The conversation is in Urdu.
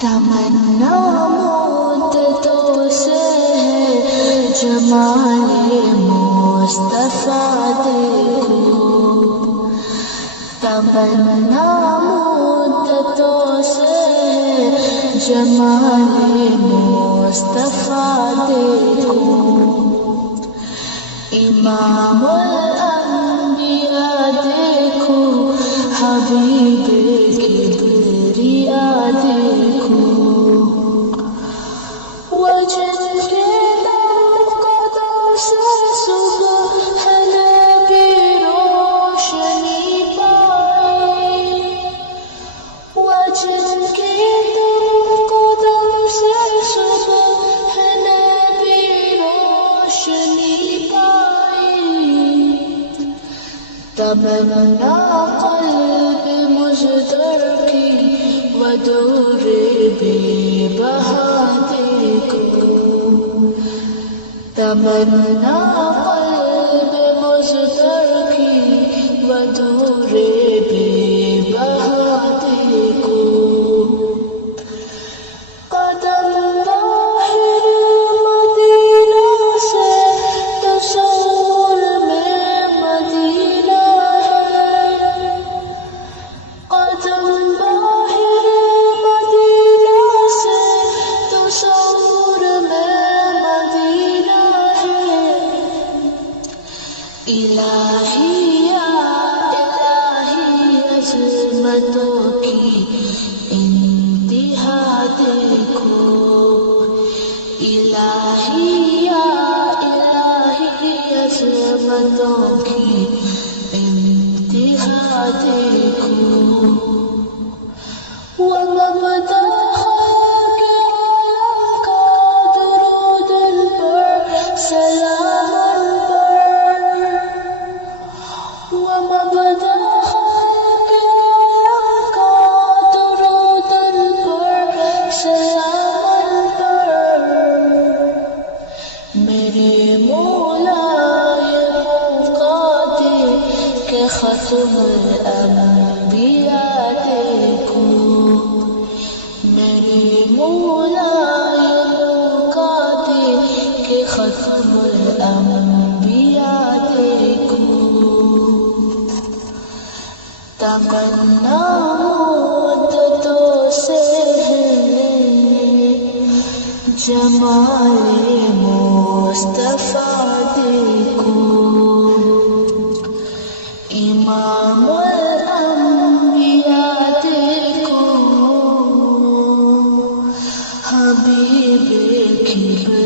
تمنا مدتوں سے ہے جمال مصطفیٰ دیکھو، تمنا مدتوں سے ہے جمال مصطفیٰ دیکھو، امام الانبیاء دیکھو، حبیب کبریا دیکھو، وجن کے دم قدم سے صبح نبی روشنی پائی، وجن کے دم قدم سے صبح نبی روشنی پائی، تمنا قلب مجدر کی ودور بے بہا دیکھو، تمنا قلب مجدر کی ودور بے بہا دیکھو، قدم باہر مدینہ سے تصور میں مدینہ ہے، قدم باہر مدینہ سے تصور میں مدینہ ہے، الہی یا الہی عظمتوں کی انتہا دیکھو، الہی یا الہی عظمتوں کی انتہا دیکھو، ومبدأ خلق عالم کا درود پر سلام پر، ومبدأ خلق عالم کا درود پر سلام پر، میرے مولا یہ موقع دے کہ ختم الانبیاء دیکھو، میرے مولا یہ موقع دے کہ ختم الانبیاء دیکھو، تمنا مدتوں سے ہے جمال مصطفیٰ دیکھو، امام الانبیاء دیکھو، حبیب کبریا